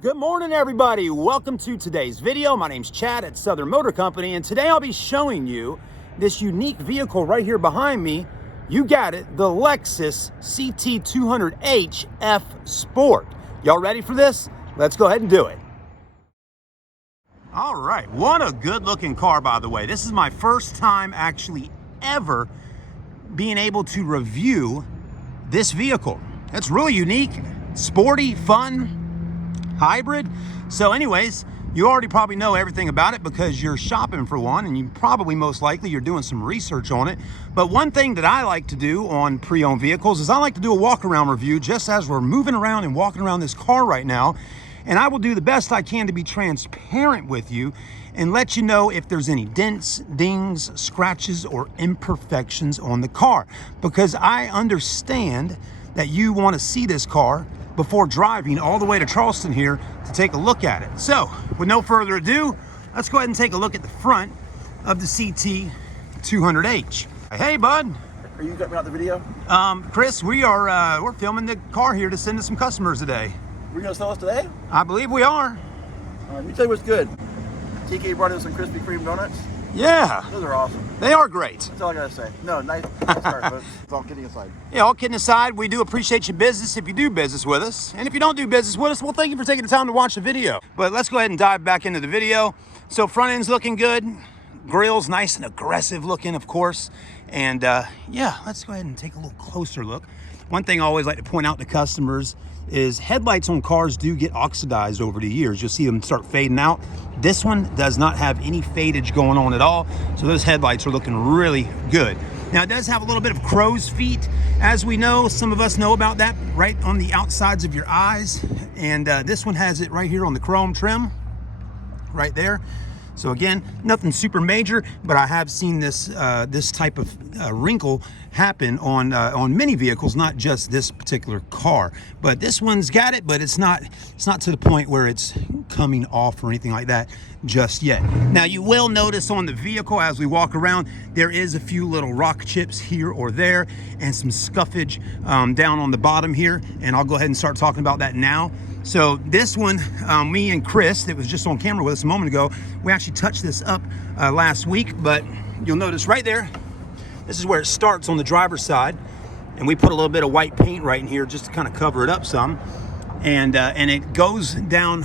Good morning, everybody. Welcome to today's video. My name's Chad at Southern Motor Company, and today I'll be showing you this unique vehicle right here behind me. You got it, the Lexus CT200H F Sport. Y'all ready for this? Let's go ahead and do it. All right, what a good looking car, by the way. This is my first time actually ever being able to review this vehicle. It's really unique, sporty, fun, hybrid. So anyways, you already probably know everything about it because you're shopping for one, and you probably most likely you're doing some research on it. But one thing that I like to do on pre-owned vehicles is I like to do a walk around review just as we're moving around and walking around this car right now. And I will do the best I can to be transparent with you and let you know if there's any dents, dings, scratches, or imperfections on the car, because I understand that you want to see this car before driving all the way to Charleston here to take a look at it. So with no further ado, let's go ahead and take a look at the front of the CT200H. Hey bud. Are you got me out the video? Chris, we're filming the car here to send to some customers today. We're gonna sell us today? I believe we are. Let me tell you what's good. TK brought in some Krispy Kreme donuts. Yeah. Those are awesome. They are great. That's all I gotta say. No, nice start, but it's all kidding aside. Yeah, all kidding aside, we do appreciate your business if you do business with us. And if you don't do business with us, well, thank you for taking the time to watch the video. But let's go ahead and dive back into the video. So front end's looking good. Grill's nice and aggressive looking, of course. And yeah, let's go ahead and take a little closer look. One thing I always like to point out to customers is headlights on cars do get oxidized over the years. You'll see them start fading out. This one does not have any fadage going on at all. So those headlights are looking really good. Now it does have a little bit of crow's feet. As we know, some of us know about that, right on the outsides of your eyes. And this one has it right here on the chrome trim, right there. So again, nothing super major, but I have seen this this type of wrinkle happen on many vehicles, not just this particular car. But this one's got it, but it's not to the point where it's coming off or anything like that just yet. Now you will notice on the vehicle as we walk around, there is a few little rock chips here or there and some scuffage down on the bottom here, and I'll go ahead and start talking about that now. So this one, me and Chris, that was just on camera with us a moment ago, we actually touched this up last week, but you'll notice right there, this is where it starts on the driver's side, and we put a little bit of white paint right in here just to kind of cover it up some, and it goes down,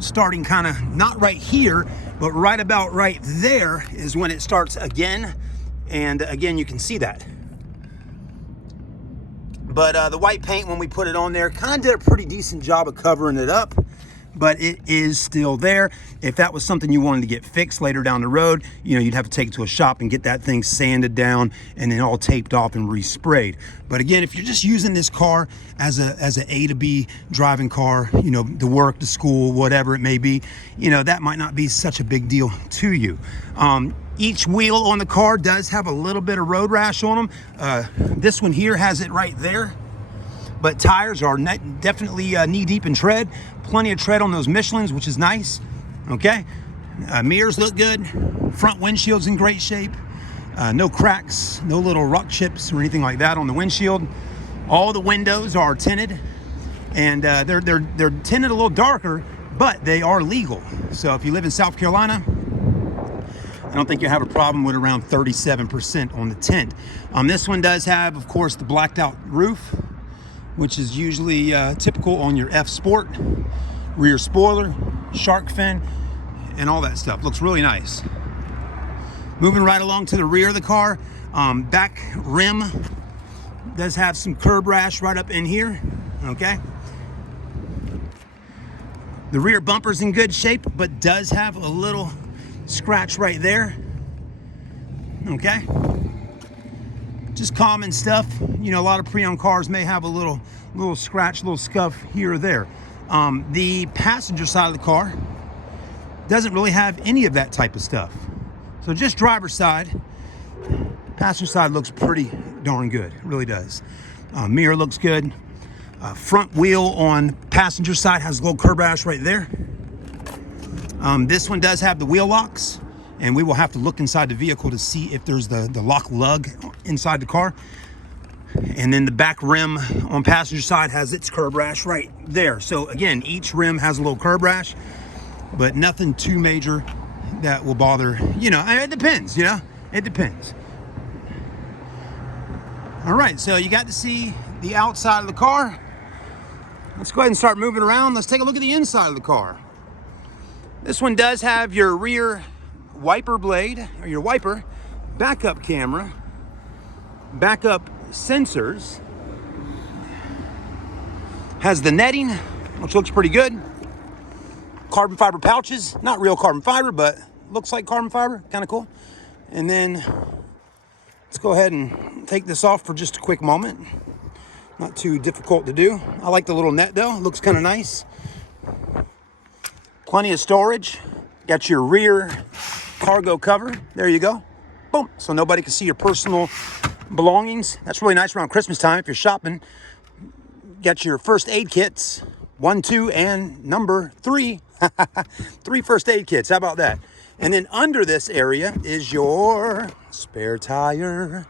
starting kind of not right here, but right about right there is when it starts again, and again you can see that. But the white paint, when we put it on there, kind of did a pretty decent job of covering it up, but it is still there. If that was something you wanted to get fixed later down the road, you know, you'd have to take it to a shop and get that thing sanded down and then all taped off and resprayed. But again, if you're just using this car as an A to B driving car, you know, to work, to school, whatever it may be, you know, that might not be such a big deal to you. Each wheel on the car does have a little bit of road rash on them. This one here has it right there, but tires are definitely knee deep in tread. Plenty of tread on those Michelins, which is nice. Okay, mirrors look good. Front windshield's in great shape. No cracks, no little rock chips or anything like that on the windshield. All the windows are tinted, and they're tinted a little darker, but they are legal. So if you live in South Carolina, I don't think you have a problem with around 37% on the tint. This one does have, of course, the blacked out roof, which is usually typical on your F Sport. Rear spoiler, shark fin, and all that stuff. Looks really nice. Moving right along to the rear of the car, back rim does have some curb rash right up in here, okay? The rear bumper's in good shape, but does have a little scratch right there, okay? Just common stuff. You know, a lot of pre-owned cars may have a little scratch, little scuff here or there. The passenger side of the car doesn't really have any of that type of stuff. So just driver's side. Passenger side looks pretty darn good, it really does. Mirror looks good. Front wheel on passenger side has a little curb rash right there. This one does have the wheel locks, and we will have to look inside the vehicle to see if there's the lock lug inside the car. And then the back rim on passenger side has its curb rash right there. So again, each rim has a little curb rash, but nothing too major that will bother, you know, it depends, you know, it depends. All right, so you got to see the outside of the car. Let's go ahead and start moving around. Let's take a look at the inside of the car. This one does have your rear wiper blade, or your wiper, backup camera, backup sensors, has the netting, which looks pretty good. Carbon fiber pouches, not real carbon fiber, but looks like carbon fiber, kind of cool. And then let's go ahead and take this off for just a quick moment. Not too difficult to do. I like the little net though, it looks kind of nice. Plenty of storage. Got your rear cargo cover, there you go. Boom, so nobody can see your personal belongings. That's really nice around Christmas time if you're shopping. Got your first aid kits, 1, 2, and number 3. 3 first aid kits, how about that? And then under this area is your spare tire,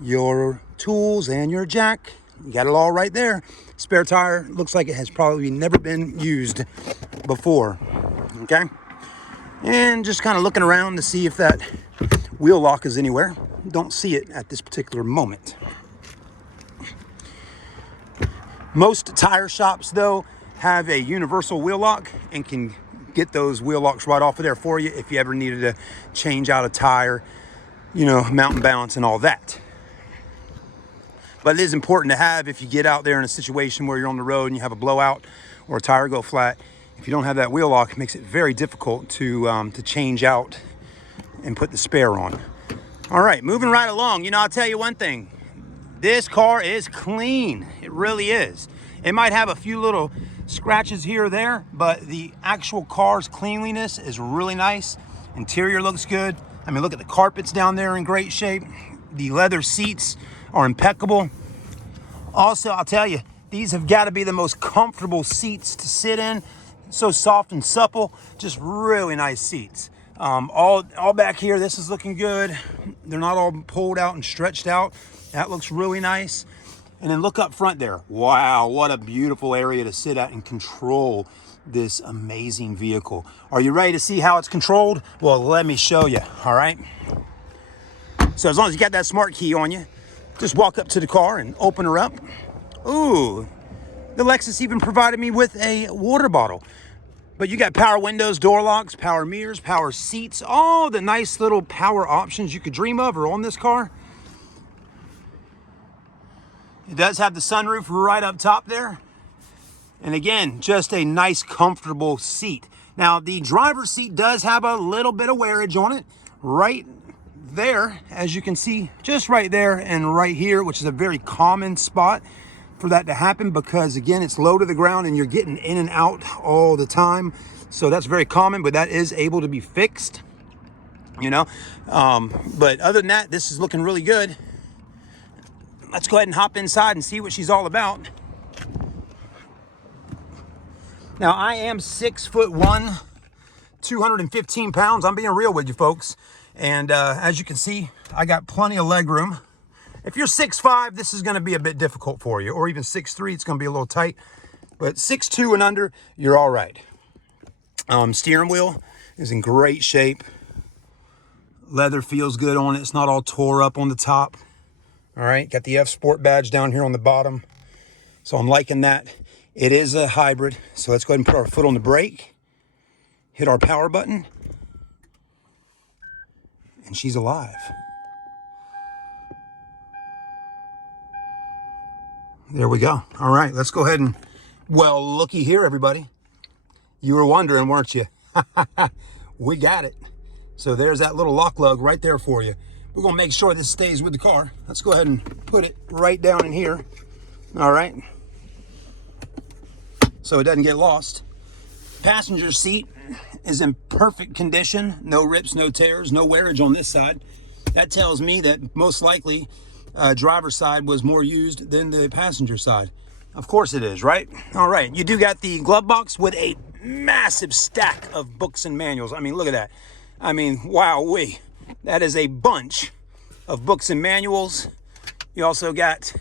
your tools, and your jack. You got it all right there. Spare tire looks like it has probably never been used before, okay? And just kind of looking around to see if that wheel lock is anywhere. Don't see it at this particular moment. Most tire shops though have a universal wheel lock and can get those wheel locks right off of there for you if you ever needed to change out a tire, you know, mountain balance and all that. But it is important to have if you get out there in a situation where you're on the road and you have a blowout or a tire go flat. If you don't have that wheel lock, it makes it very difficult to change out and put the spare on. All right, moving right along. You know, I'll tell you one thing. This car is clean. It really is. It might have a few little scratches here or there, but the actual car's cleanliness is really nice. Interior looks good. I mean, look at the carpets down there in great shape. The leather seats are impeccable. Also, I'll tell you, these have got to be the most comfortable seats to sit in. So soft and supple, just really nice seats. All back here, this is looking good. They're not all pulled out and stretched out. That looks really nice. And then look up front there. Wow, what a beautiful area to sit at and control this amazing vehicle. Are you ready to see how it's controlled? Well, let me show you, all right? So as long as you got that smart key on you, just walk up to the car and open her up. Ooh, the Lexus even provided me with a water bottle. But you got power windows, door locks, power mirrors, power seats, all the nice little power options you could dream of are on this car. It does have the sunroof right up top there. And again, just a nice, comfortable seat. Now, the driver's seat does have a little bit of wearage on it right there, as you can see, just right there and right here, which is a very common spot for that to happen because, again, it's low to the ground and you're getting in and out all the time. So that's very common, but that is able to be fixed, you know. But other than that, this is looking really good. Let's go ahead and hop inside and see what she's all about. Now, I am 6'1", 215 pounds. I'm being real with you folks. And as you can see, I got plenty of leg room. If you're 6'5", this is gonna be a bit difficult for you, or even 6'3", it's gonna be a little tight. But 6'2" and under, you're all right. Steering wheel is in great shape. Leather feels good on it. It's not all tore up on the top. All right, got the F Sport badge down here on the bottom. So I'm liking that. It is a hybrid. So let's go ahead and put our foot on the brake, hit our power button, and she's alive. There we go. All right, let's go ahead and, well, looky here, everybody. You were wondering, weren't you? We got it. So there's that little lock lug right there for you. We're gonna make sure this stays with the car. Let's go ahead and put it right down in here. All right. So it doesn't get lost. Passenger seat is in perfect condition. No rips, no tears, no wearage on this side. That tells me that most likely driver's side was more used than the passenger side. Of course it is, right? All right, you do got the glove box with a massive stack of books and manuals. I mean, look at that. I mean, wowee. That is a bunch of books and manuals. You also got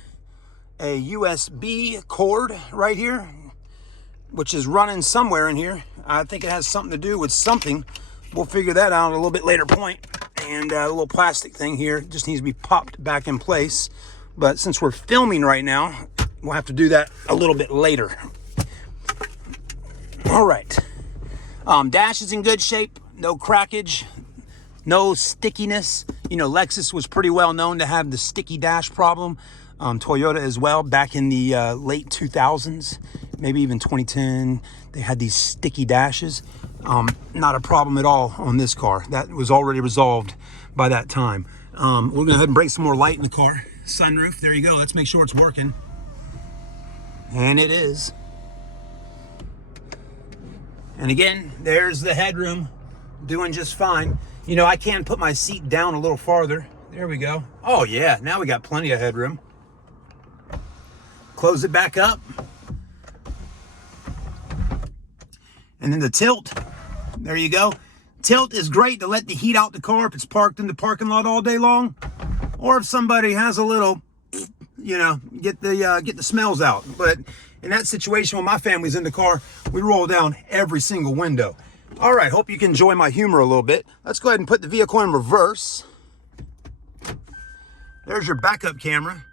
a USB cord right here, which is running somewhere in here. I think it has something to do with something. We'll figure that out at a little bit later point. And a little plastic thing here just needs to be popped back in place. But since we're filming right now, we'll have to do that a little bit later. All right. Dash is in good shape. No crackage. No stickiness. You know, Lexus was pretty well known to have the sticky dash problem. Toyota as well, back in the late 2000s, maybe even 2010, they had these sticky dashes. Not a problem at all on this car. That was already resolved by that time. We're gonna go ahead and bring some more light in the car. Sunroof, there you go. Let's make sure it's working. And it is. And again, there's the headroom, doing just fine. You know, I can put my seat down a little farther. There we go. Oh yeah, now we got plenty of headroom. Close it back up. And then the tilt, there you go. Tilt is great to let the heat out the car if it's parked in the parking lot all day long. Or if somebody has a little, you know, get the smells out. But in that situation, when my family's in the car, we roll down every single window. All right, hope you can enjoy my humor a little bit. Let's go ahead and put the vehicle in reverse. There's your backup camera.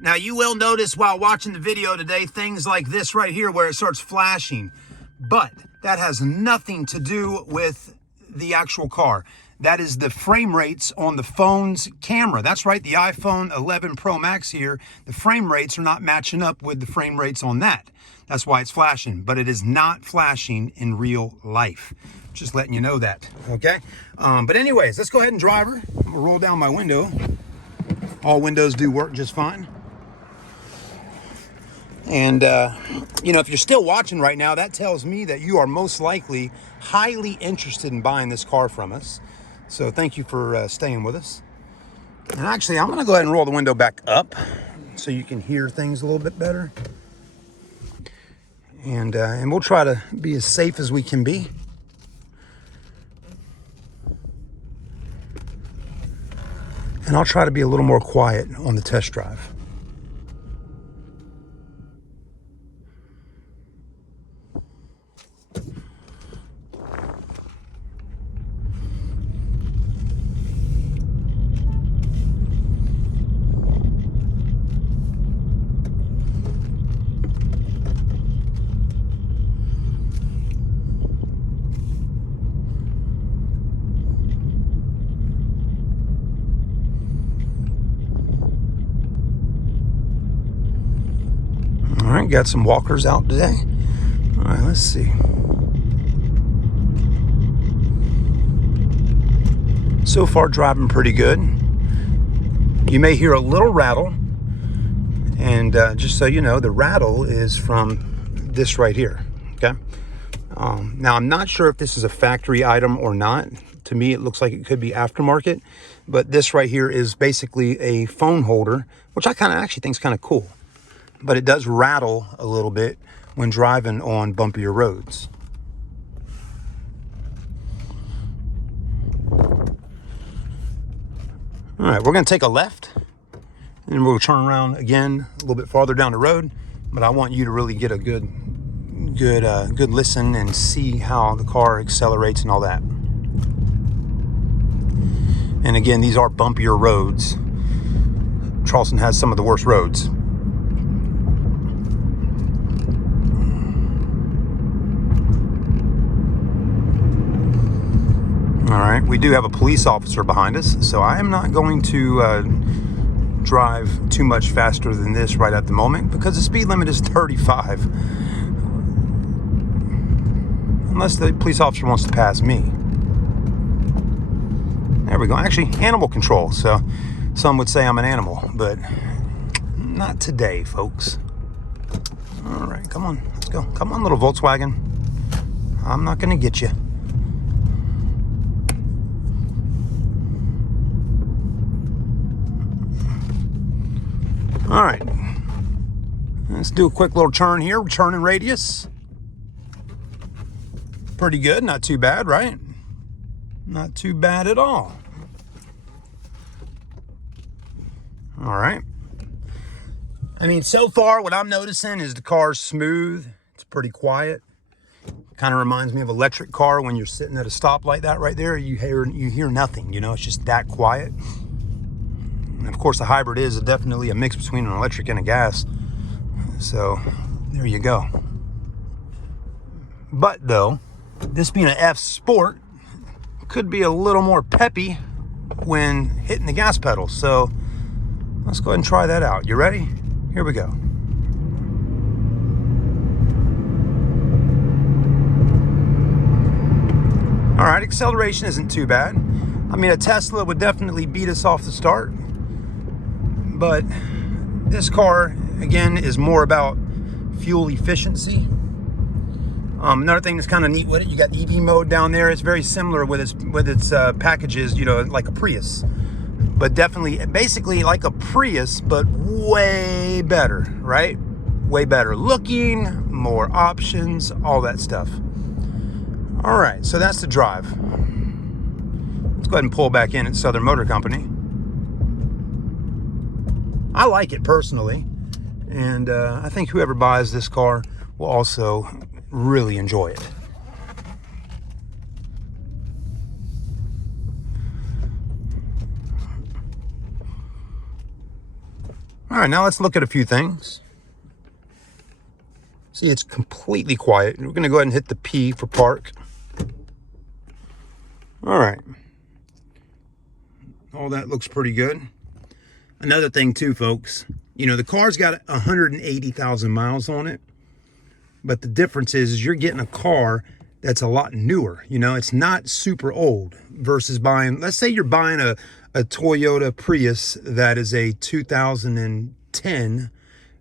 Now you will notice while watching the video today, things like this right here where it starts flashing, but that has nothing to do with the actual car. That is the frame rates on the phone's camera. That's right, the iPhone 11 Pro Max here, the frame rates are not matching up with the frame rates on that. That's why it's flashing, but it is not flashing in real life. Just letting you know that, okay? But anyways, let's go ahead and drive her. I'm gonna roll down my window. All windows do work just fine. And, you know, if you're still watching right now, that tells me that you are most likely highly interested in buying this car from us. So thank you for staying with us. And actually, I'm going to go ahead and roll the window back up so you can hear things a little bit better. And we'll try to be as safe as we can be. And I'll try to be a little more quiet on the test drive. All right, got some walkers out today. All right, let's see. So far, driving pretty good. You may hear a little rattle. And just so you know, the rattle is from this right here, okay? Now, I'm not sure if this is a factory item or not. To me, it looks like it could be aftermarket. But this right here is basically a phone holder, which I kind of actually think is kind of cool. But it does rattle a little bit when driving on bumpier roads. All right, we're gonna take a left and we'll turn around again a little bit farther down the road, but I want you to really get a good listen and see how the car accelerates and all that. And again, these are bumpier roads. Charleston has some of the worst roads. All right, we do have a police officer behind us, so I am not going to drive too much faster than this right at the moment because the speed limit is 35. Unless the police officer wants to pass me. There we go. Actually, animal control. So some would say I'm an animal, but not today, folks. All right, come on, let's go. Come on, little Volkswagen. I'm not going to get you. All right, let's do a quick little turn here, turning radius. Pretty good, not too bad, right? Not too bad at all. All right. I mean, so far what I'm noticing is the car's smooth. It's pretty quiet. Kind of reminds me of an electric car when you're sitting at a stoplight that right there, you hear nothing, you know, it's just that quiet. And of course, a hybrid is definitely a mix between an electric and a gas. So there you go. But though, this being an F Sport, could be a little more peppy when hitting the gas pedal. So let's go ahead and try that out. You ready? Here we go. All right, acceleration isn't too bad. I mean, a Tesla would definitely beat us off the start, but this car, again, is more about fuel efficiency. Another thing that's kind of neat with it, you got EV mode down there. It's very similar with its packages, you know, like a Prius, but definitely, basically like a Prius, but way better, right? Way better looking, more options, all that stuff. All right, so that's the drive. Let's go ahead and pull back in at Southern Motor Company. I like it personally, and I think whoever buys this car will also really enjoy it. All right, now let's look at a few things. See, it's completely quiet. We're gonna go ahead and hit the P for park. All right. All that looks pretty good. Another thing too, folks, you know, the car's got 180,000 miles on it, but the difference is you're getting a car that's a lot newer. You know, it's not super old versus buying, let's say you're buying a Toyota Prius that is a 2010,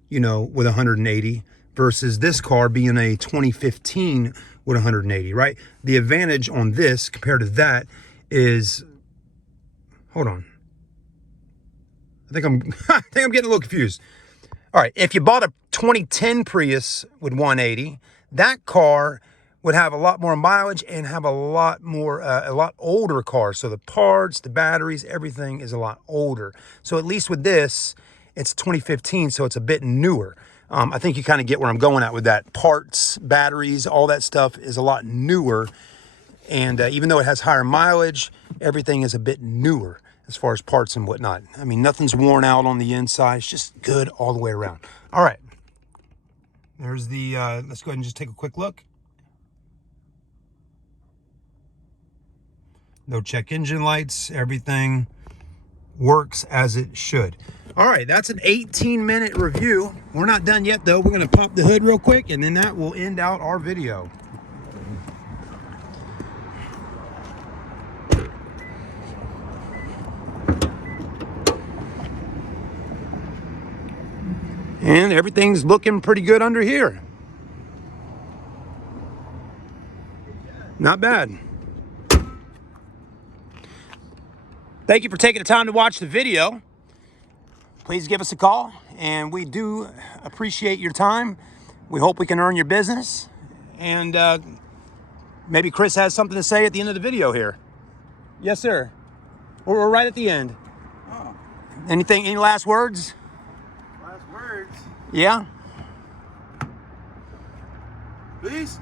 you know, with 180 versus this car being a 2015 with 180, right? The advantage on this compared to that is, hold on. I think I'm getting a little confused. All right, if you bought a 2010 Prius with 180, that car would have a lot more mileage and have a lot older car. So the parts, the batteries, everything is a lot older. So at least with this, it's 2015, so it's a bit newer. I think you kind of get where I'm going at with that. Parts, batteries, all that stuff is a lot newer. And even though it has higher mileage, everything is a bit newer as far as parts and whatnot. I mean, nothing's worn out on the inside. It's just good all the way around. All right. There's the, let's go ahead and just take a quick look. No check engine lights. Everything works as it should. All right, that's an 18-minute review. We're not done yet, though. We're going to pop the hood real quick, and then that will end out our video. And everything's looking pretty good under here. Not bad. Thank you for taking the time to watch the video. Please give us a call, and we do appreciate your time. We hope we can earn your business, and maybe Chris has something to say at the end of the video here. Yes, sir. We're right at the end. Oh. Any last words? Last words? Yeah? Please?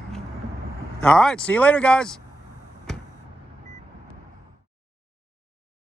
All right, see you later, guys.